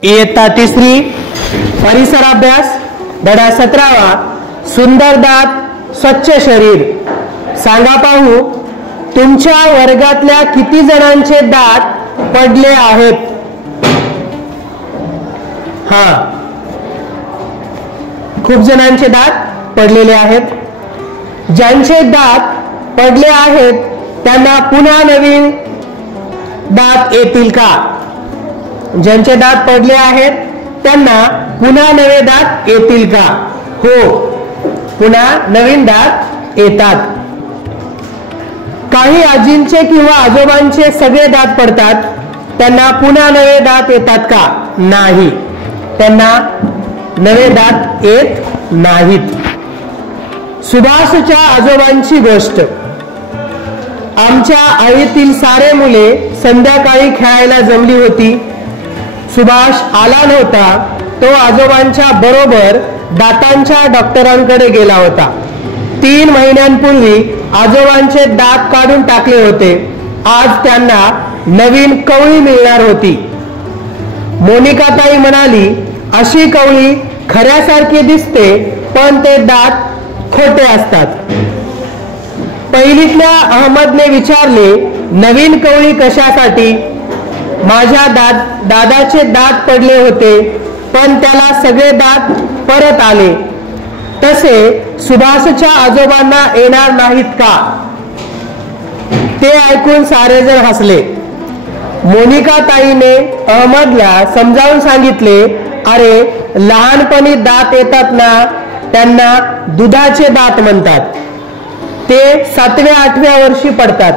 इयत्ता तिसरी परिसर अभ्यास धडा 17वा सुंदर दात स्वच्छ शरीर। सांगा पाहू तुमच्या वर्गातल्या किती जणांचे दात पडले आहेत? खूप जणांचे दात पडलेले आहेत। ज्यांचे दात पडले आहेत त्यांना पुन्हा नवीन दात येतील का? ज्यांचे दात पडले आहेत त्यांना पुन्हा नवे दात येतील का? हो, पुन्हा नवीन दात येतात। काही आजींचे किंवा आजोबांचे सगळे दात पडतात, त्यांना पुन्हा नवे दात येतात का? नाही, त्यांना नवे दात येत नाहीत। सुभाषच्या आजोबांची गोष्ट। आमच्या आईतील सारे मुले संध्याकाळी खेळायला जमली होती। सुभाष आला नव्हता। तो आजोबांच्या बरोबर दातांच्या डॉक्टरांकडे गेला होता। 3 महिन्यांपूर्वी आजोबांचे दात काढून टाकले होते। आज त्यांना नवीन कवळी मिळणार होती। मोनिकाताई म्हणाली, अशी कवळी खऱ्यासारखी दिसते पण ते दात खोटे असतात। पहिलीतल्या अहमदने विचारले, नवीन कवळी कशासाठी? माझ्या दादाचे दात पडले होते पण त्याला सगळे दात परत आले, तसे सुभाषच्या आजोबांना येणार नाहीत का? ते ऐकून सारेजण हसले। मोनिकाताईने अहमदला समजावून सांगितले, अरे लहानपणी दात येतात ना, त्यांना दुधाचे दात म्हणतात। ते 7व्या-8व्या वर्षी पडतात।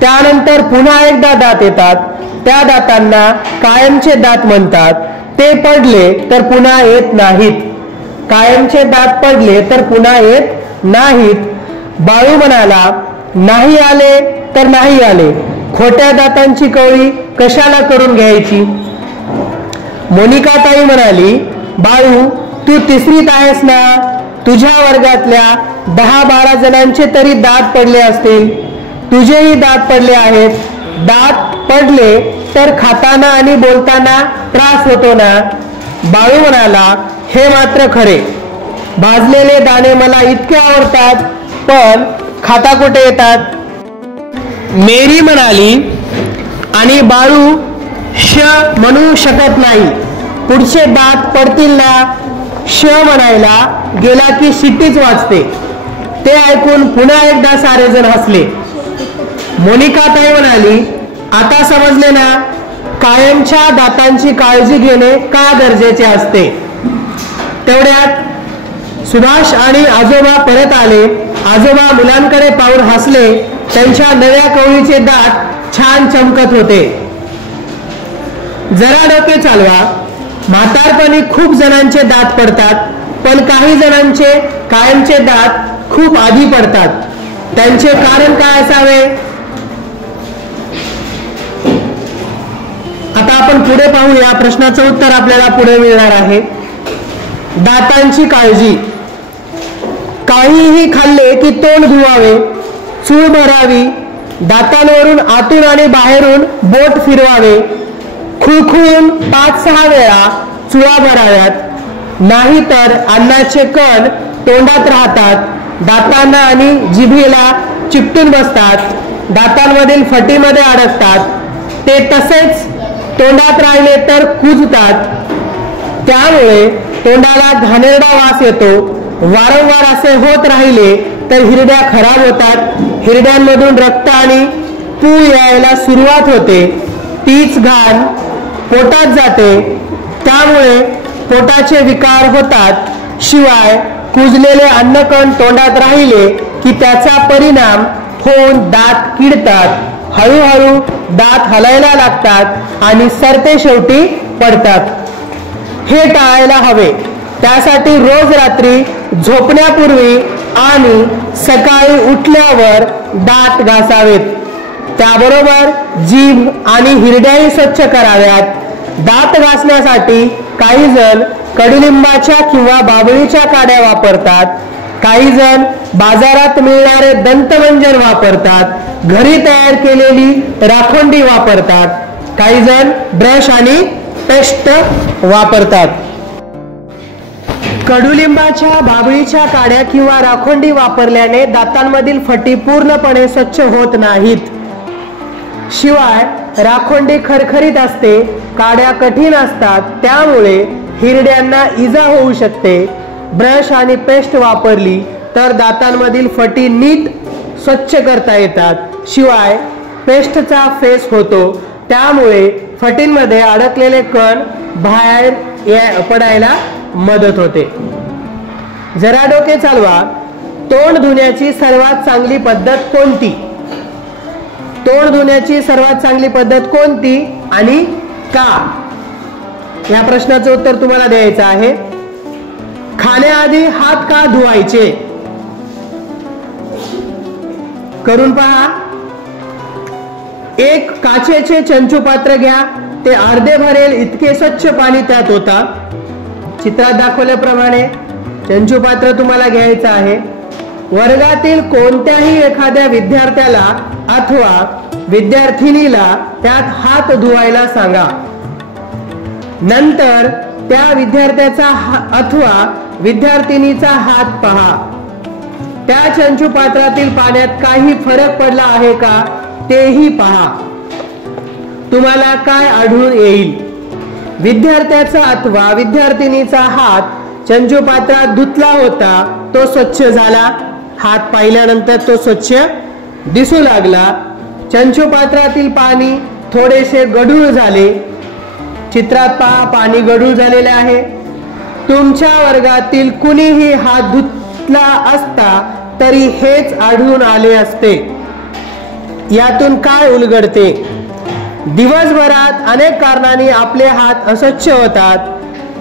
त्यानंतर पुन्हा एकदा दात येतात, त्या दातांना कायमचे दात म्हणतात। ते पडले तर पुन्हा येत नाहीत। कायमचे दात पडले तर पुन्हा येत नाहीत। बाळू म्हणाला, नाही आले तर नाही आले, खोट्या दातांची कवळी कशाला करून घ्यायची? मोनिकाताई म्हणाली, बाळू तू तिसरीत आहेस ना, तुझ्या वर्गातल्या 10-12 जणांचे तरी दात पडले असतील। तुझेही दात पडले आहेत। दात पडले तर खाताना आणि बोलताना त्रास होतो ना? बाळू म्हणाला, हे मात्र खरे, भाजलेले दाणे मला इतके आवडतात पण खाता कुठे येतात? मेरी म्हणाली, आणि बाळू श म्हणू शकत नाही, पुढचे दात पडतील ना? श म्हणायला गेला की शिट्टीच वाजते। ते ऐकून पुन्हा एकदा सारेजण हसले। मोनिकाताई म्हणाली, आता समजले ना, कायमच्या दातांची काळजी घेणे का गरजेचे असते? तेवढ्यात सुभाष आणि आजोबा परत आले। आजोबा मुलांकडे पाहून हसले। त्यांच्या नव्या कवळीचे दात छान चमकत होते। जरा डोके चालवा, म्हातारपणी खूप जणांचे दात पडतात पण काही जणांचे कायमचे दात खूप आधी पडतात। त्यांचे कारण काय असावे? आता आपण पुढे पाहूया। प्रश्नाचं उत्तर आपल्याला पुढे मिळणार आहे। दातांची काळजी। काहीही खाल्ले की तोंड धुवावे, चूळ भरावी, दातांवरून आतून आणि बाहेरून बोट फिरवावे, खुळखुळून 5-6 वेळा चुळा भराव्यात, नाहीतर अन्नाचे कण तोंडात राहतात, दातांना आणि जिभेला चिकटून बसतात, दातांमधील फटीमध्ये अडकतात, ते तसेच तोंडात राहिले तर कुजतात, त्यामुळे तोंडाला घाणेरडा वास येतो। वारंवार असे होत राहिले तर हिरड्या खराब होतात, हिरड्यांमधून रक्त आणि पू यायला सुरुवात होते, तीच घाण पोटात जाते, त्यामुळे पोटाचे विकार होतात। शिवाय कुजलेले अन्नकण तोंडात राहिले की त्याचा परिणाम होऊन दात किडतात, हळूहळू दात हलायला लागतात आणि सरते शेवटी पडतात। हे टाळायला हवे। त्यासाठी रोज रात्री झोपण्यापूर्वी आणि सकाळी उठल्यावर दात घासावेत। त्याबरोबर जीभ आणि हिरड्याही स्वच्छ कराव्यात। दात घासण्यासाठी काही जण कडुलिंबाच्या किंवा बाभळीच्या काड्या वापरतात, काही जण बाजारात मिळणारे दंतमंजन वापरतात, घरी तयार केलेली राखोंडी वापरतात, काही जण ब्रश आणि पेस्ट वापरतात. कडुलिंबाच्या बाबळीच्या काड्या किंवा राखोंडी वापरल्याने दातांमधील फटी पूर्णपणे स्वच्छ होत नाहीत. शिवाय राखोंडी खरखरीत असते, काड्या कठीण असतात, त्यामुळे हिरड्यांना इजा होऊ शकते. ब्रश आणि पेस्ट वापरली तर दातांमधील फटी नीट स्वच्छ करता येतात. शिवाय पेस्टचा फेस होतो, त्यामुळे फटींमध्ये अडकलेले कण बाहेर पडायला मदत होते. जरा डोके चालवा. तोंड धुण्याची सर्वात चांगली पद्धत कोणती? तोंड धुण्याची सर्वात चांगली पद्धत कोणती आणि का? या प्रश्नाचं उत्तर तुम्हाला द्यायचं आहे. खाण्याआधी हात का धुवायचे? करून पहा. एक काचेचे चंचू पात्र घ्या, ते अर्धे भरेल इतके स्वच्छ पाणी त्यात होता. चित्रात दाखवल्याप्रमाणे चंचू पात्र तुम्हाला घ्यायचं आहे. वर्गातील कोणत्याही एखाद्या विद्यार्थ्याला अथवा विद्यार्थिनीला त्यात हात धुवायला सांगा. नंतर त्या विद्यार्थ्याचा अथवा विद्यार्थिनीचा हात पहा. त्या चंचू पात्रातील पाण्यात काही फरक पडला आहे का तेही पहा. तुम्हाला काय आढळून येईल? विद्यार्थ्याचा अथवा विद्यार्थिनीचा हात चंचू पात्रात धुतला होता, तो स्वच्छ झाला. हात पाहिल्यानंतर तो स्वच्छ दिसू लागला. चंचू पात्रातील पाणी थोडेसे गढूळ झाले. चित्रात पहा, पाणी गढूळ झालेले आहे. तुमच्या वर्गातील कुणीही हात धुतला असता तरी हेच आढळून आले असते. यातून काय उलगडते? दिवसभरात अनेक कारणांनी आपले हात अस्वच्छ होतात,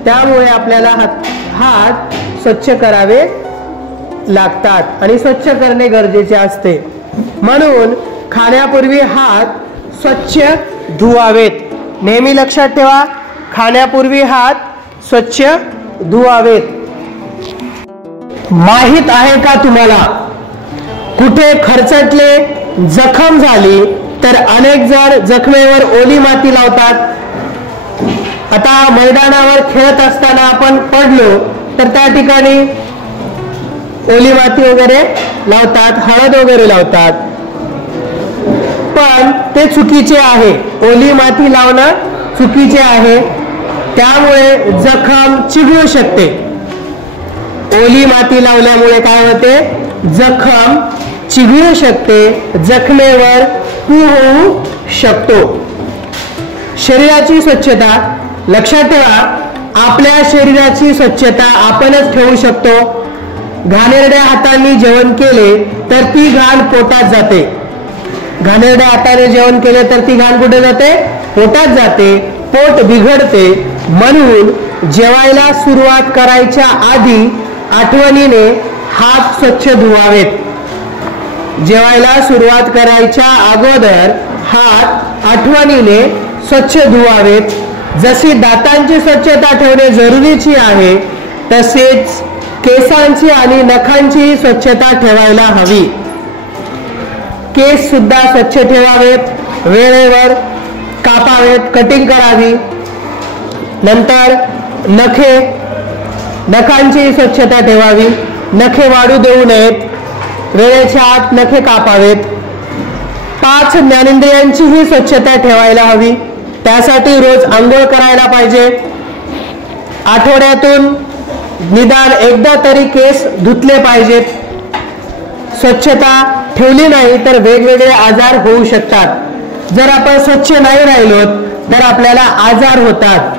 त्यामुळे आपल्याला हात स्वच्छ करावे लागतात आणि स्वच्छ करणे गरजेचे असते. म्हणून खाण्यापूर्वी हात स्वच्छ धुवावेत. नेहमी लक्षात ठेवा, खाण्यापूर्वी हात स्वच्छ धुवावेत. माहित आहे का तुम्हाला, कुठे खरचटले, जखम झाली तर अनेक जण जखमेवर ओली माती लावतात. आता मैदानावर खेळत असताना आपण पडलो तर त्या ठिकाणी ओली माती वगैरे लावतात, हळद वगैरे लावतात, पण ते चुकीचे आहे. ओली माती लावणं चुकीचे आहे, त्यामुळे जखम चिघळू शकते. ओली माती लावल्यामुळे काय होते? जखम चिघळू शकते, जखमेवर पू होऊ शकतो. शरीराची स्वच्छता लक्षात ठेवा, आपल्या शरीराची स्वच्छता आपणच ठेवू शकतो. घाणेरड्या हातांनी जेवण केले तर ती घाण पोटात जाते. घाणेरड्या हाताने जेवण केले तर ती घाण कुठे जाते? पोटात जाते. पोट बिघडते. म्हणून जेवायला सुरुवात करायच्या आधी आठवणीने हात स्वच्छ धुवावेत. जेवायला सुरुवात करायच्या अगोदर हात आठवणीने स्वच्छ धुवावेत. जशी दातांची स्वच्छता ठेवणे जरुरीची आहे, तसेच केसांची आणि नखांची स्वच्छता ठेवायला हवी. केस सुद्धा स्वच्छ ठेवावेत, वेळेवर कापावेत, कटिंग करावी. नंतर नखांची स्वच्छता ठेवावी. नखे वाढू देऊ नयेत. वेळेच्या आत नखे कापावेत. 5 ज्ञानेंद्रियांचीही स्वच्छता ठेवायला हवी. त्यासाठी रोज आंघोळ करायला पाहिजे. आठवड्यातून निदान एकदा तरी केस धुतले पाहिजेत. स्वच्छता ठेवली नाही तर वेगवेगळे आजार होऊ शकतात. जर आपण स्वच्छ नाही राहिलो तर आपल्याला आजार होतात.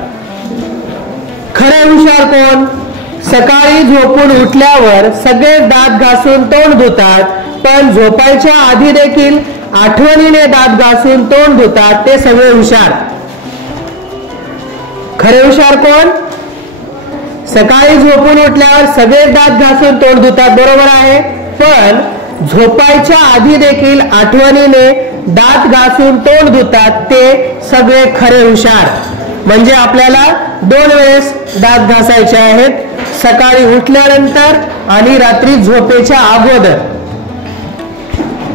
खरे हुशार कोण? सकाळी झोपून उठल्यावर सगळे दात घासून तोंड धुतात, पण झोपायच्या आधी देखील आठवणीने दात घासून तोंड धुतात, ते सगळे हुशार. खरे हुशार कोण? सकाळी झोपून उठल्यावर सगळे दात घासून तोंड धुतात, बरोबर आहे, पण झोपायच्या आधी देखील आठवणीने दात घासून तोंड धुतात, ते सगळे खरे हुशार. म्हणजे आपल्याला 2 वेळेस दात घासायचे आहेत, सकाळी उठल्यानंतर आणि रात्री झोपेच्या अगोदर.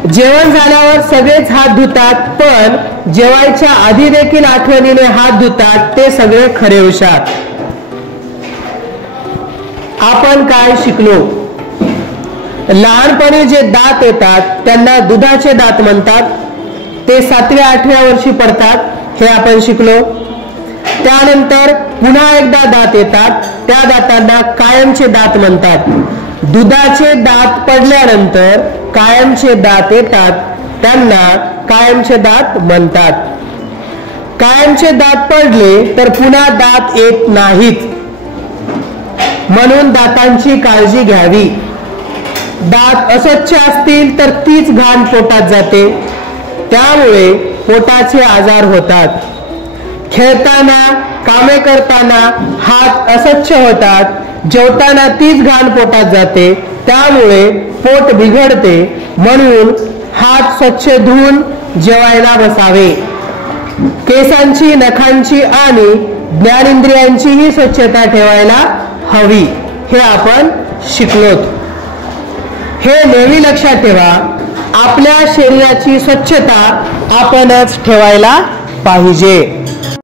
जेवण झाल्यावर सगळेच हात धुतात, पण जेवायच्या आधी देखील आठवणीने हात धुतात, ते सगळे खरे हुशार. आपण काय शिकलो? लहानपणी जे दात येतात त्यांना दुधाचे दात म्हणतात. ते 7व्या-8व्या वर्षी पडतात, हे आपण शिकलो. त्यानंतर पुन्हा एकदा दात येतात, त्या दातांना कायमचे दात म्हणतात. दुधाचे दात पडल्यानंतर कायमचे दात येतात, त्यांना कायमचे दात म्हणतात. कायमचे दात पडले तर पुन्हा दात येत नाहीत, म्हणून दातांची काळजी घ्यावी. दात अस्वच्छ असतील तर तीच घाण पोटात जाते, त्यामुळे पोटाचे आजार होतात. खेळताना, कामे करताना हात अस्वच्छ होतात, जेवताना तीच घाण पोटात जाते, त्यामुळे पोट बिघडते. म्हणून हात स्वच्छ धुवून जेवायला बसावे. केसांची, नखांची आणि ज्ञानेंद्रियांचीही स्वच्छता ठेवायला हवी, हे आपण शिकलोत. हे नेहमी लक्षात ठेवा, आपल्या शरीराची स्वच्छता आपणच ठेवायला पाहिजे.